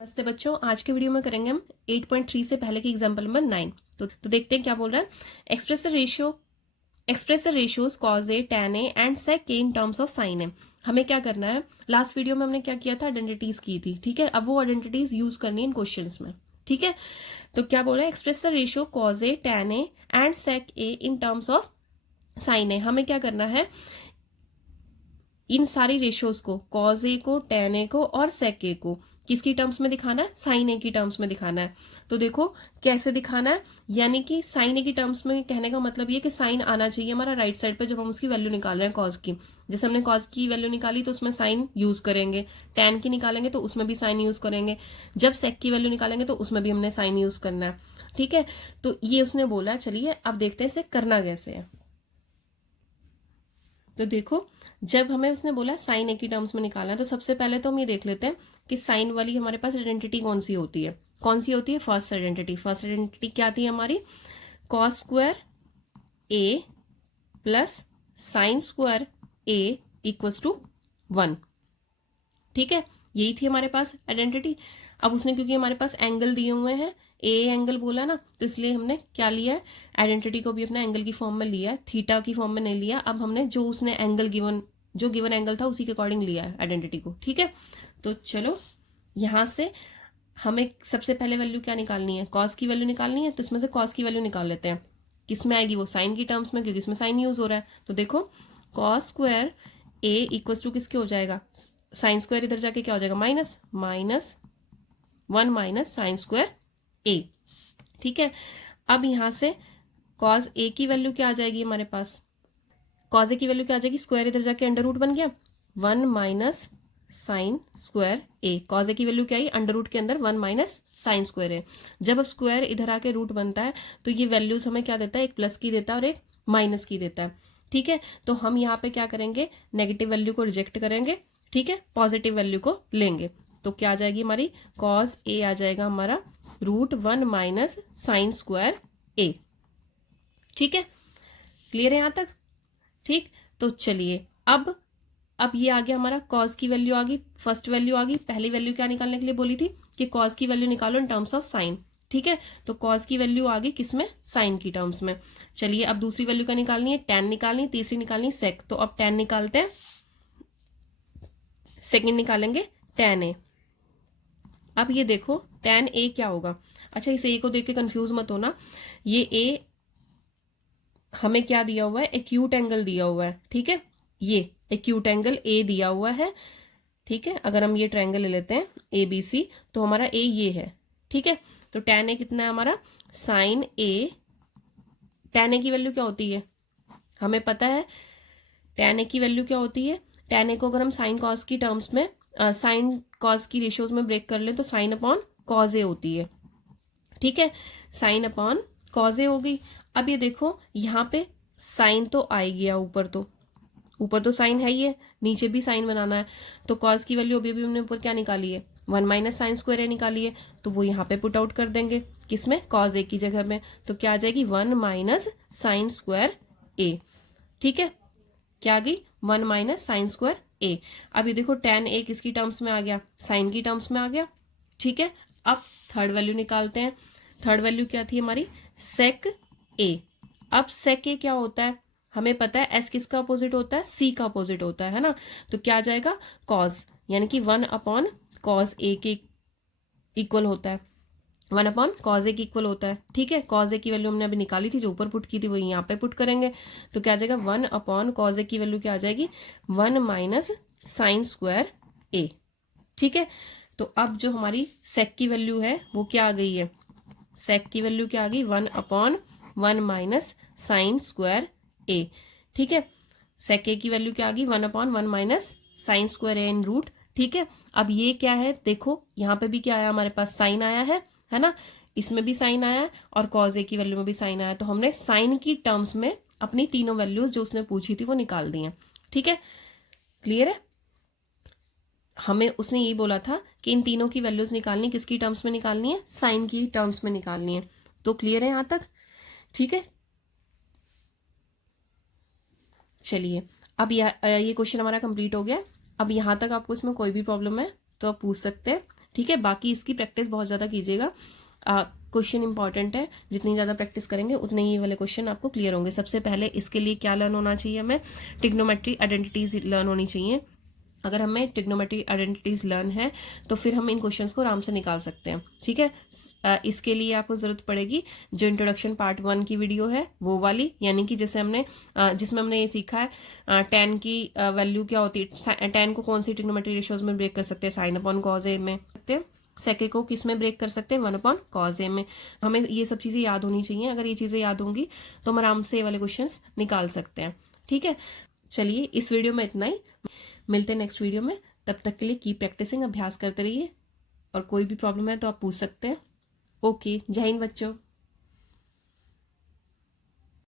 नमस्ते बच्चों, आज के वीडियो में करेंगे हम 8.3 से पहले की एग्जांपल नंबर 9। तो देखते हैं क्या बोल रहा है। Express the ratios cause A, tan A and sec A in terms of sin ए। हमें क्या करना है, लास्ट वीडियो में हमने क्या किया था, आइडेंटिटीज की थी। ठीक है, अब वो आइडेंटिटीज यूज करनी है इन क्वेश्चंस में। ठीक है, तो क्या बोल रहा है, express the ratio cause A, tan A and sec A in terms of sin ए। हमें क्या करना है, इन सारी रेशियोज को, कॉज ए को, tan ए को और sec ए को किसकी टर्म्स में दिखाना है, साइन ए की टर्म्स में दिखाना है। तो देखो कैसे दिखाना है, यानी कि साइन ए की टर्म्स में कहने का मतलब ये कि साइन आना चाहिए हमारा राइट साइड पे जब हम उसकी वैल्यू निकाल रहे हैं कॉज की। जैसे हमने कॉज की वैल्यू निकाली तो उसमें साइन यूज करेंगे, टैन की निकालेंगे तो उसमें भी साइन यूज करेंगे, जब सेक की वैल्यू निकालेंगे तो उसमें भी हमने साइन यूज करना है। ठीक है, तो ये उसने बोला है। चलिए अब देखते हैं इसे करना कैसे है। तो देखो, जब हमें उसने बोला साइन ए की टर्म्स में निकालना है तो सबसे पहले तो हम ये देख लेते हैं कि साइन वाली हमारे पास आइडेंटिटी कौन सी होती है। कौन सी होती है, फर्स्ट आइडेंटिटी क्या थी हमारी, cos square A plus sine square A equals to 1। ठीक है, यही थी हमारे पास आइडेंटिटी। अब उसने क्योंकि हमारे पास एंगल दिए हुए हैं, ए एंगल बोला ना, तो इसलिए हमने क्या लिया है, आइडेंटिटी को भी अपने एंगल की फॉर्म में लिया है, थीटा की फॉर्म में नहीं लिया। अब हमने जो उसने एंगल गिवन, जो गिवन एंगल था उसी के अकॉर्डिंग लिया है आइडेंटिटी को। ठीक है, तो चलो यहां से हमें सबसे पहले वैल्यू क्या निकालनी है, कॉस की वैल्यू निकालनी है। तो इसमें से कॉस की वैल्यू निकाल लेते हैं। किस में आएगी, वो साइन की टर्म्स में, क्योंकि इसमें साइन यूज हो रहा है। तो देखो cos square A equals to किसके हो जाएगा, साइन स्क्वायर इधर जाके क्या हो जाएगा, माइनस 1 माइनस साइन स्क्वायर ए। ठीक है, अब यहां से कॉज ए की वैल्यू क्या आ जाएगी हमारे पास, कॉज ए की वैल्यू क्या आ जाएगी, स्क्वायर इधर जाके अंडर रूट बन गया, 1 माइनस साइन स्क्वायर ए। कॉज ए की वैल्यू क्या आई, अंडर रूट के अंदर 1 माइनस साइन स्क्वायर ए। जब अब स्क्वायर इधर आके रूट बनता है तो ये वैल्यूज हमें क्या देता है, एक प्लस की देता है और एक माइनस की देता है। ठीक है, तो हम यहाँ पे क्या करेंगे, नेगेटिव वैल्यू को रिजेक्ट करेंगे। ठीक है, पॉजिटिव वैल्यू को लेंगे। तो क्या आ जाएगी हमारी, कॉस ए आ जाएगा हमारा √1 माइनस साइन स्क्वायर ए। ठीक है, क्लियर है यहां तक। ठीक, तो चलिए अब ये आ गया हमारा, कॉस की वैल्यू आ गई, फर्स्ट वैल्यू आ गई। पहली वैल्यू क्या निकालने के लिए बोली थी कि कॉस की वैल्यू निकालो इन टर्म्स ऑफ साइन। ठीक है, तो कॉस की वैल्यू आ गई किसमें, साइन की टर्म्स में। चलिए अब दूसरी वैल्यू क्या निकालनी है, टैन निकालनी है, तीसरी निकालनी सेक। तो अब टैन निकालते हैं, सेकेंड निकालेंगे टैन ए। अब ये देखो टैन ए क्या होगा। अच्छा, इस ए को देख के कंफ्यूज मत होना, ये ए हमें क्या दिया हुआ है, एक्यूट एंगल दिया हुआ है। ठीक है, ये एक्यूट एंगल ए दिया हुआ है। ठीक है, अगर हम ये ट्रायंगल ले लेते हैं ABC, तो हमारा ए ये है। ठीक है, तो टैन ए कितना है हमारा, साइन ए। टैन ए की वैल्यू क्या होती है, हमें पता है टैन ए की वैल्यू क्या होती है। टैन ए को अगर हम साइन कॉस की टर्म्स में, साइन कॉस की रेशियोज में ब्रेक कर लें तो साइन अपॉन कॉज ए होती है। ठीक है, साइन अपॉन कॉज ए हो गई। अब ये देखो यहाँ पे साइन तो आ गया, ऊपर तो साइन है ही है, नीचे भी साइन बनाना है। तो कॉस की वैल्यू अभी हमने ऊपर क्या निकाली है, 1 माइनस साइन स्क्वायर ए निकाली है। तो वो यहाँ पे पुट आउट कर देंगे, किसमें, कॉज ए की जगह में। तो क्या आ जाएगी, 1 माइनस साइन स्क्वायर ए। ठीक है, क्या आ गई, 1 माइनस साइन स्क्वायर ए। अब ये देखो टैन ए किसकी टर्म्स में आ गया, साइन की टर्म्स में आ गया। ठीक है, अब थर्ड वैल्यू निकालते हैं। थर्ड वैल्यू क्या थी हमारी, सेक ए। अब सेक ए क्या होता है, हमें पता है एस किसका अपोजिट होता है, सी का अपोजिट होता है ना। तो क्या आ जाएगा, कॉज, यानी कि 1 अपॉन कॉज ए के इक्वल होता है, 1 अपॉन कॉज ए की इक्वल होता है। ठीक है, कॉज ए की वैल्यू हमने अभी निकाली थी, जो ऊपर पुट की थी वही यहाँ पे पुट करेंगे। तो क्या आ जाएगा, 1 अपॉन कॉज ए की वैल्यू क्या आ जाएगी, 1 माइनस साइन स्क्वायर ए। ठीक है, तो अब जो हमारी सेक की वैल्यू है वो क्या आ गई है, सेक की वैल्यू क्या आ गई, 1 अपॉन 1 माइनस साइन स्क्वायर ए। ठीक है, सेक ए की वैल्यू क्या आ गई, 1 अपॉन 1 माइनस साइन स्क्वायर ए इन रूट। ठीक है, अब ये क्या है, देखो यहाँ पे भी क्या आया हमारे पास, साइन आया है ना, इसमें भी साइन आया है और कॉज ए की वैल्यू में भी साइन आया। तो हमने साइन की टर्म्स में अपनी तीनों वैल्यूज जो उसने पूछी थी वो निकाल दी हैं। ठीक है, क्लियर है। हमें उसने यही बोला था कि इन तीनों की वैल्यूज निकालनी, किसकी टर्म्स में निकालनी है, साइन की टर्म्स में निकालनी है। तो क्लियर है यहां तक। ठीक है, चलिए अब ये क्वेश्चन हमारा कंप्लीट हो गया। अब यहाँ तक आपको इसमें कोई भी प्रॉब्लम है तो आप पूछ सकते हैं। ठीक है। बाकी इसकी प्रैक्टिस बहुत ज़्यादा कीजिएगा, क्वेश्चन इंपॉर्टेंट है, जितनी ज़्यादा प्रैक्टिस करेंगे उतने ही वाले क्वेश्चन आपको क्लियर होंगे। सबसे पहले इसके लिए क्या लर्न होना चाहिए, हमें ट्रिग्नोमेट्री आइडेंटिटीज लर्न होनी चाहिए। अगर हमें ट्रिग्नोमेट्री आइडेंटिटीज लर्न है तो फिर हम इन क्वेश्चंस को आराम से निकाल सकते हैं, ठीक है। इसके लिए आपको ज़रूरत पड़ेगी जो इंट्रोडक्शन पार्ट 1 की वीडियो है वो वाली, यानी कि जैसे हमने जिसमें हमने ये सीखा है tan की वैल्यू क्या होती है, tan को कौन सी ट्रिग्नोमेट्री रेशियोज में ब्रेक कर सकते हैं, साइन अपॉन कॉज ए में सकते हैं, सेके को किस में ब्रेक कर सकते हैं, 1 अपॉन कॉज ए में। हमें ये सब चीज़ें याद होनी चाहिए। अगर ये चीज़ें याद होंगी तो हम आराम से ये वाले क्वेश्चंस निकाल सकते हैं, ठीक है। चलिए इस वीडियो में इतना ही, मिलते हैं नेक्स्ट वीडियो में। तब तक के लिए कीप प्रैक्टिसिंग, अभ्यास करते रहिए, और कोई भी प्रॉब्लम है तो आप पूछ सकते हैं। ओके, जय हिंद बच्चों।